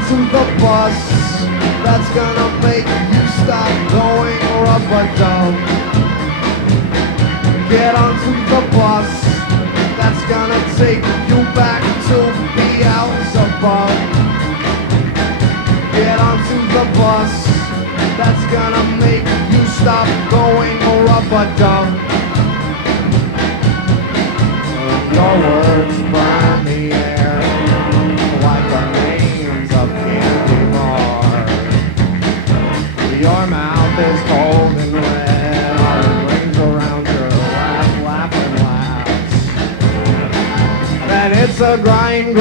onto the bus that's gonna make you stop going rub-a-dub. Get onto the bus that's gonna take you back to Beelzebub. Get onto the bus that's gonna make you stop going rub-a-dub. Your words burn the air like the names of candy bars. Your mouth is cold and red, all the rings around your laughing laughs. And it's a grind,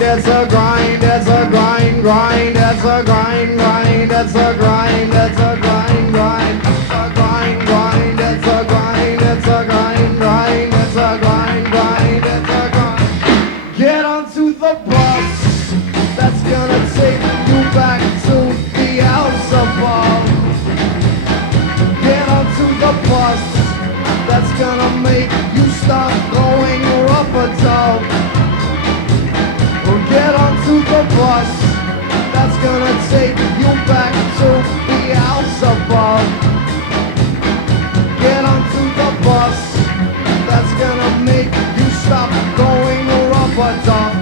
it's a grind, it's a grind, it's a grind, it's a grind, it's a grind, it's a grind, it's a grind, it's a grind, it's a grind, it's a grind. Get onto the bus that's gonna take you back to Beelzebub. Get onto the bus that's gonna make you stop going rub-a-dub. Get onto the bus that's gonna take you back to Beelzebub. Get onto the bus that's gonna make you stop going rub-a-dub.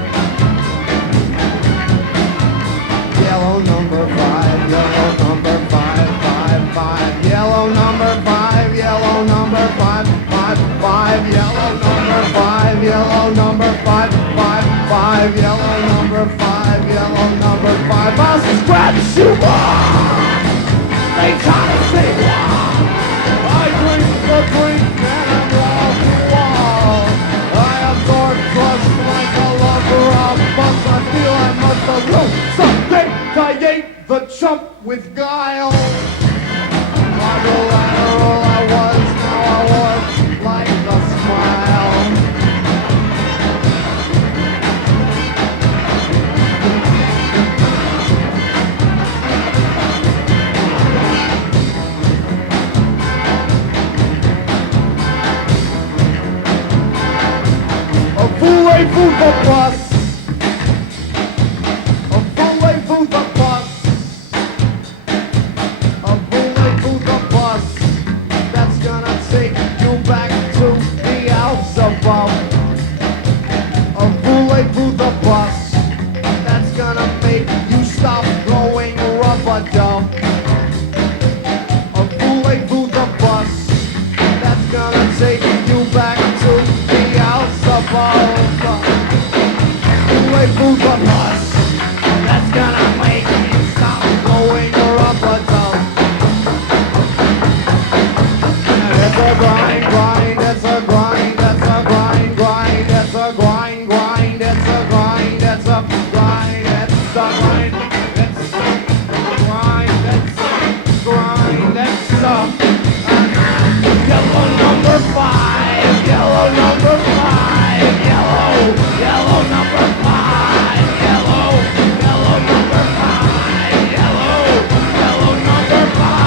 Yellow number 5, yellow number 5, 5, 5. Yellow number 5, yellow number 5, 5, 5. Yellow number 5, yellow number 5, 5, 5. Yellow number 5, yellow number 5. I'll scratch you off. They try to say why. I drink the drink and I'm wall to wall. I absorb trust like a lover of bus. I feel I must have wrote something. I ate the chump with guile. Quadrilateral I was, now I was like a smile. A fool ain't food the bus. A fool ain't food the bus. A fool ain't food the bus that's gonna take you back to Beelzebub. A fool ain't food the bus that's gonna make you stop going rub-a-dub. A fool ain't food the bus that's gonna take you back to Beelzebub. Fool ain't food the bus that's gonna make you stop going rub-a-dub. It's a grind, it's a grind, it's a grind, it's a grind, it's a grind, it's a grind, it's a grind, it's a grind, it's a grind, it's a yellow number 5, yellow number 5, yellow number 5, yellow number 5, yellow number 5.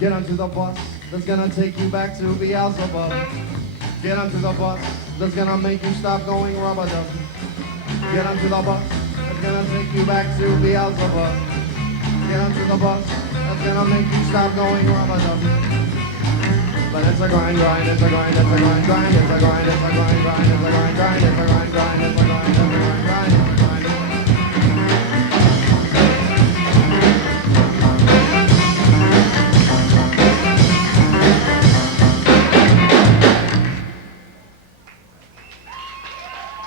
Get onto the bus that's gonna take you back to Beelzebub. Get onto the bus that's gonna make you stop going rub-a-dub. Get onto the bus that's gonna take you back to Beelzebub. Get onto the bus that's gonna make you stop going rub-a-dub. But it's it's a grind, grind, it's a grind, it's a grind, grind, it's a grind, it's a grind, grind, it's a grind, grind, it's a grind, grind, it's a grind, it's a grind, grind, it's a grind.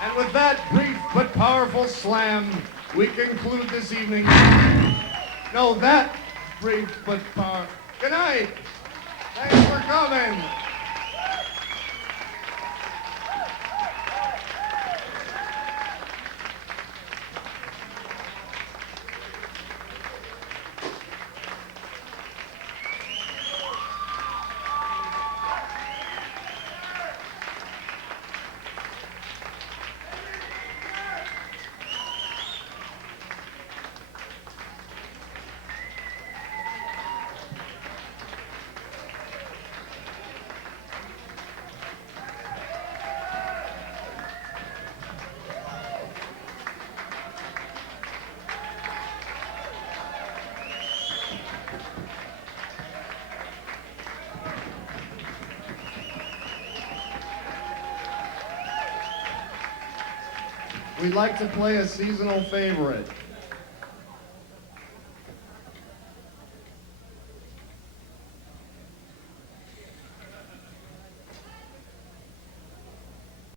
And with that brief but powerful slam, we conclude this evening. No, that brief but powerful. Good night. Thanks for coming. We'd like to play a seasonal favorite.